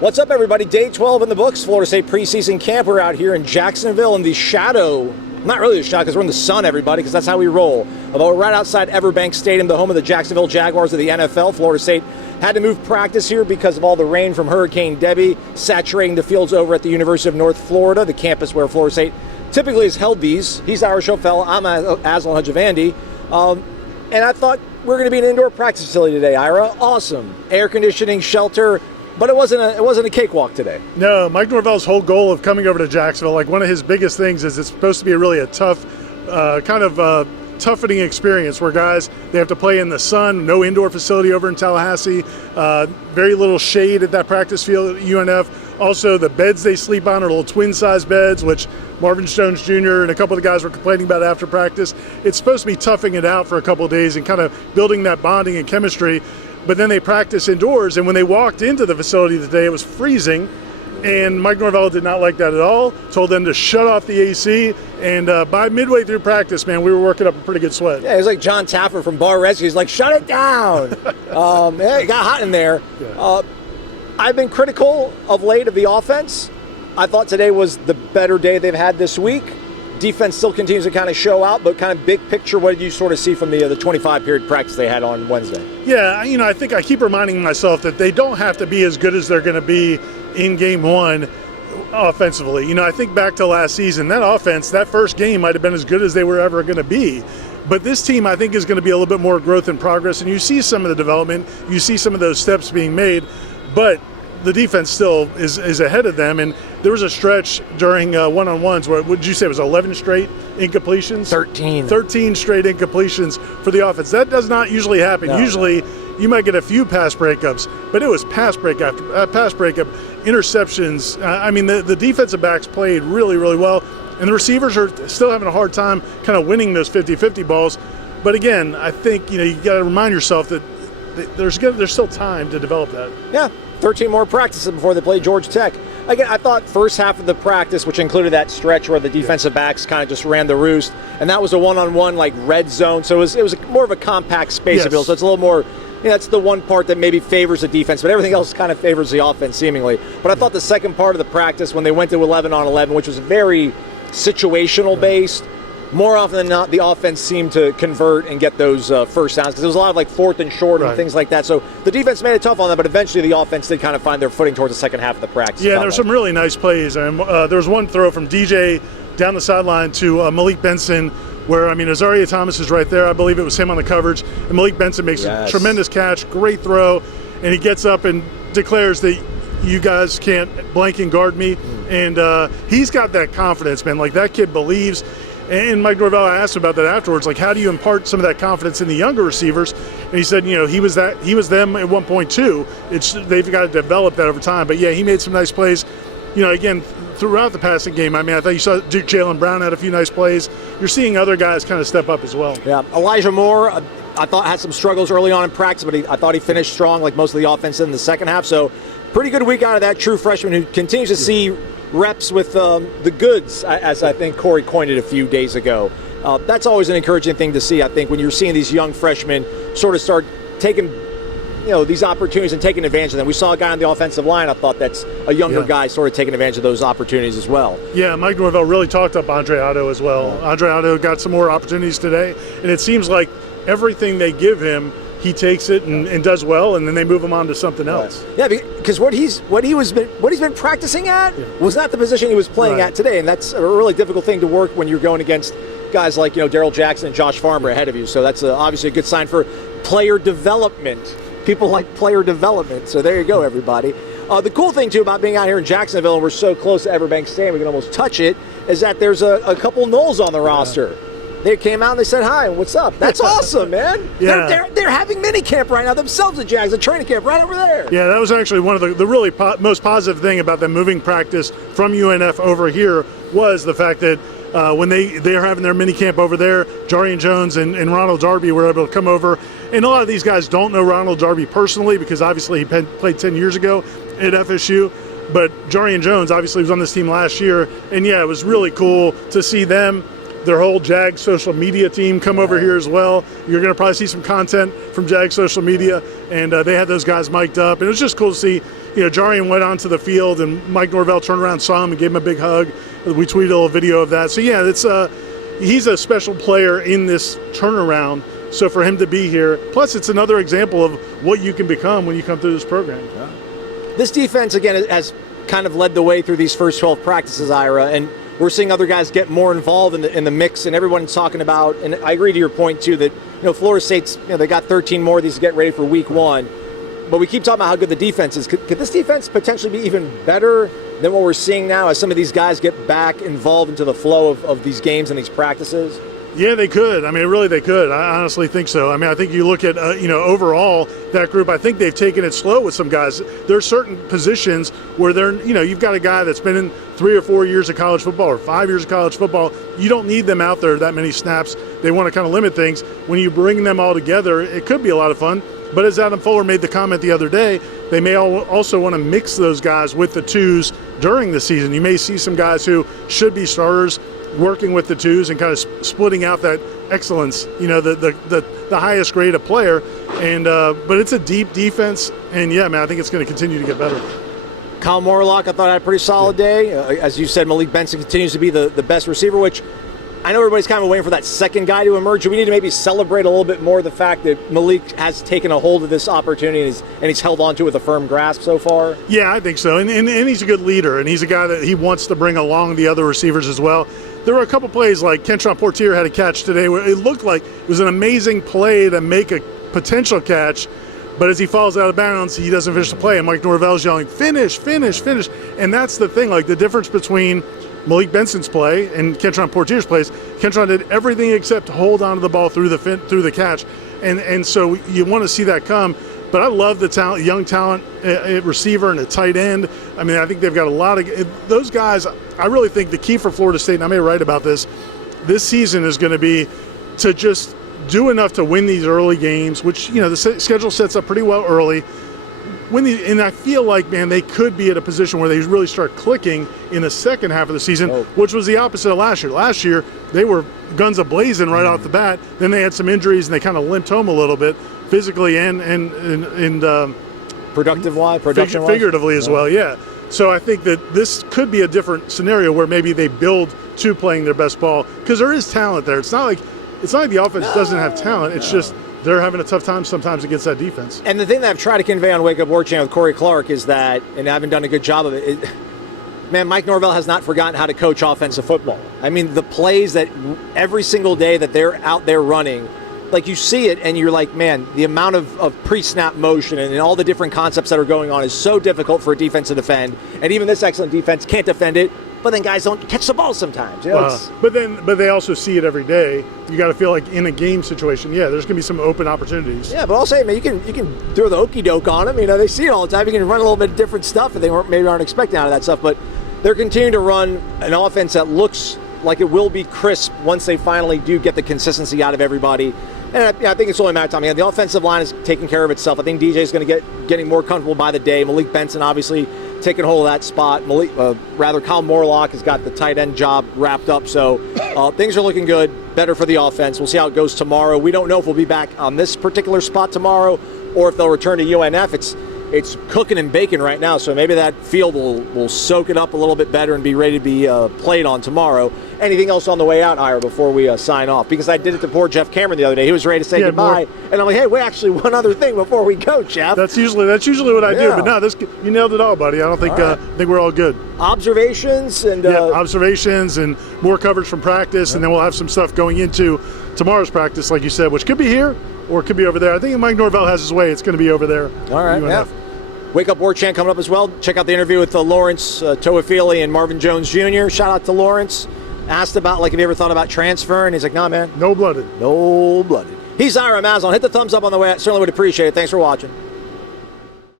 What's up, everybody? Day 12 in the books. Florida State preseason camp. We're out here in Jacksonville in the shadow. Not really the shadow because we're in the sun, everybody, because that's how we roll. Although we're right outside Everbank Stadium, the home of the Jacksonville Jaguars of the NFL. Florida State had to move practice here because of all the rain from Hurricane Debbie saturating the fields over at the University of North Florida, the campus where Florida State typically has held these. He's Ira Schofel. I'm Aslan Hajavandi. And I thought we were going to be an indoor practice facility today, Ira. Awesome. Air conditioning, shelter. But it wasn't a cakewalk today. No, Mike Norvell's whole goal of coming over to Jacksonville, like one of his biggest things is it's supposed to be a tough, toughening experience where guys, they have to play in the sun, no indoor facility over in Tallahassee, very little shade at that practice field at UNF. Also, the beds they sleep on are little twin-size beds, which Marvin Jones Jr. and a couple of the guys were complaining about after practice. It's supposed to be toughing it out for a couple of days and kind of building that bonding and chemistry. But then they practice indoors, and when they walked into the facility today, it was freezing, and Mike Norvell did not like that at all, told them to shut off the AC, and by midway through practice, man, we were working up a pretty good sweat. Yeah, it was like John Taffer from Bar Rescue. He's like, shut it down. Yeah, it got hot in there. Yeah. I've been critical of late of the offense. I thought today was the better day they've had this week. Defense still continues to kind of show out, but kind of big picture, what did you sort of see from the 25-period practice they had on Wednesday? Yeah, I think I keep reminding myself that they don't have to be as good as they're going to be in game one offensively. I think back to last season, that offense, that first game might have been as good as they were ever going to be. But this team, I think, is going to be a little bit more growth and progress, and you see some of the development, you see some of those steps being made, but the defense still is ahead of them, and there was a stretch during one-on-ones where, what did you say, it was 11 straight incompletions? 13 straight incompletions for the offense. That does not usually happen. No, usually you might get a few pass breakups, but it was pass breakup, interceptions. The defensive backs played really, really well, and the receivers are still having a hard time kind of winning those 50-50 balls. But again, I think you got to remind yourself that there's still time to develop that. Yeah. 13 more practices before they play Georgia Tech. Again, I thought first half of the practice, which included that stretch where the defensive backs kind of just ran the roost, and that was a one-on-one like red zone, so it was more of a compact space of field, so it's a little more, that's the one part that maybe favors the defense, but everything else kind of favors the offense seemingly. But I thought the second part of the practice, when they went to 11-on-11, which was very situational based, more often than not, the offense seemed to convert and get those first downs because there was a lot of like fourth and short and things like that. So the defense made it tough on them, but eventually the offense did kind of find their footing towards the second half of the practice. Yeah, there were some really nice plays. There was one throw from DJ down the sideline to Malik Benson where, Azaria Thomas is right there. I believe it was him on the coverage. And Malik Benson makes a tremendous catch, great throw, and he gets up and declares that you guys can't blank and guard me. And he's got that confidence, man. Like, that kid believes. And Mike Norvell, I asked him about that afterwards, like, how do you impart some of that confidence in the younger receivers? And he said, he was them at one point too. They've got to develop that over time. But yeah, he made some nice plays. Again, throughout the passing game, I thought you saw Duke Jalen Brown had a few nice plays. You're seeing other guys kind of step up as well. Yeah, Elijah Moore, I thought had some struggles early on in practice, but I thought he finished strong like most of the offense in the second half. So pretty good week out of that true freshman who continues to see reps with the goods, as I think Corey coined it a few days ago. That's always an encouraging thing to see, I think, when you're seeing these young freshmen sort of start taking these opportunities and taking advantage of them. We saw a guy on the offensive line, I thought that's a younger guy sort of taking advantage of those opportunities as well. Yeah, Mike Norvell really talked up Andre Otto as well. Yeah. Andre Otto got some more opportunities today, and it seems like everything they give him, he takes it and does well, and then they move him on to something else. Yeah, because what he's been practicing at was not the position he was playing at today, and that's a really difficult thing to work when you're going against guys like Darrell Jackson and Josh Farmer ahead of you. So that's obviously a good sign for player development. People like player development. So there you go, everybody. The cool thing too about being out here in Jacksonville, and we're so close to Everbank Stadium, we can almost touch it, is that there's a couple Noles on the roster. They came out and they said, hi, what's up? That's awesome, man. Yeah. They're having mini camp right now themselves at Jags, a training camp right over there. Yeah, that was actually one of the really most positive thing about them moving practice from UNF over here was the fact that when they're having their mini camp over there, Jarian Jones and Ronald Darby were able to come over. And a lot of these guys don't know Ronald Darby personally because obviously he played 10 years ago at FSU. But Jarian Jones obviously was on this team last year. And yeah, it was really cool to see them, their whole JAG social media team come over here as well. You're going to probably see some content from JAG social media. And they had those guys mic'd up. And it was just cool to see, Jarian went onto the field, and Mike Norvell turned around, saw him, and gave him a big hug. We tweeted a little video of that. So yeah, he's a special player in this turnaround. So for him to be here, plus it's another example of what you can become when you come through this program. Yeah. This defense, again, has kind of led the way through these first 12 practices, Ira, and we're seeing other guys get more involved in the mix, and everyone's talking about, and I agree to your point too, that Florida State's, they got 13 more of these to get ready for week 1, but we keep talking about how good the defense is. Could this defense potentially be even better than what we're seeing now as some of these guys get back involved into the flow of these games and these practices? Yeah, they could. I mean, really, they could. I honestly think so. I mean, I think you look at, overall, that group, I think they've taken it slow with some guys. There are certain positions where you've got a guy that's been in 3 or 4 years of college football or 5 years of college football. You don't need them out there that many snaps. They want to kind of limit things. When you bring them all together, it could be a lot of fun. But as Adam Fuller made the comment the other day, they may also want to mix those guys with the twos during the season. You may see some guys who should be starters working with the twos and kind of splitting out that excellence, the highest grade of player. And but it's a deep defense, and yeah, man, I think it's going to continue to get better. Kyle Morlock, I thought had a pretty solid day. As you said, Malik Benson continues to be the best receiver, which I know everybody's kind of waiting for that second guy to emerge. We need to maybe celebrate a little bit more the fact that Malik has taken a hold of this opportunity and he's held on to it with a firm grasp so far. Yeah, I think so. And he's a good leader, and he's a guy that he wants to bring along the other receivers as well. There were a couple plays like Kentron Portier had a catch today where it looked like it was an amazing play to make a potential catch, but as he falls out of bounds, he doesn't finish the play, and Mike Norvell's yelling, finish, finish, finish. And that's the thing, like the difference between Malik Benson's play and Kentron Portier's plays. Kentron did everything except hold on to the ball through the catch, and so you want to see that come. But I love the talent, young talent, receiver and a tight end. I mean, I think they've got a lot of those guys. I really think the key for Florida State, and I may write about this season is going to be to just do enough to win these early games, which the schedule sets up pretty well early. And I feel like, man, they could be at a position where they really start clicking in the second half of the season, which was the opposite of last year. Last year, they were guns a-blazing right off the bat. Then they had some injuries, and they kind of limped home a little bit, physically and figuratively as well, yeah. So I think that this could be a different scenario where maybe they build to playing their best ball, because there is talent there. It's not like the offense doesn't have talent. It's just they're having a tough time sometimes against that defense. And the thing that I've tried to convey on Wake Up Warchant with Corey Clark is that, and I haven't done a good job of it, man, Mike Norvell has not forgotten how to coach offensive football. I mean, the plays that every single day that they're out there running, like you see it and you're like, man, the amount of pre-snap motion and all the different concepts that are going on is so difficult for a defense to defend. And even this excellent defense can't defend it. But then guys don't catch the ball sometimes. But they also see it every day. You got to feel like in a game situation, there's going to be some open opportunities. Yeah, but I'll say, man, you can throw the okey doke on them. They see it all the time. You can run a little bit different stuff, and they maybe aren't expecting out of that stuff. But they're continuing to run an offense that looks like it will be crisp once they finally do get the consistency out of everybody. And I think it's only a matter of time. The offensive line is taking care of itself. I think DJ is going to getting more comfortable by the day. Malik Benson obviously taking hold of that spot. Kyle Morlock has got the tight end job wrapped up. So things are looking good, better for the offense. We'll see how it goes tomorrow. We don't know if we'll be back on this particular spot tomorrow or if they'll return to UNF. It's cooking and baking right now, so maybe that field will soak it up a little bit better and be ready to be played on tomorrow. Anything else on the way out, Ira, before we sign off? Because I did it to poor Jeff Cameron the other day. He was ready to say goodbye, and I'm like, hey, wait, actually, one other thing before we go, Jeff. That's usually what I do, but no, you nailed it all, buddy. I don't think think we're all good. Observations and observations and more coverage from practice, and then we'll have some stuff going into tomorrow's practice, like you said, which could be here or it could be over there. I think if Mike Norvell has his way, it's going to be over there. All right, yeah. Wake Up Warchant coming up as well. Check out the interview with Lawrence Toafili and Marvin Jones Jr. Shout out to Lawrence. Asked about, have you ever thought about transferring? He's like, nah, man. No blooded. No blooded. He's Ira Mazon. Hit the thumbs up on the way out. Certainly would appreciate it. Thanks for watching.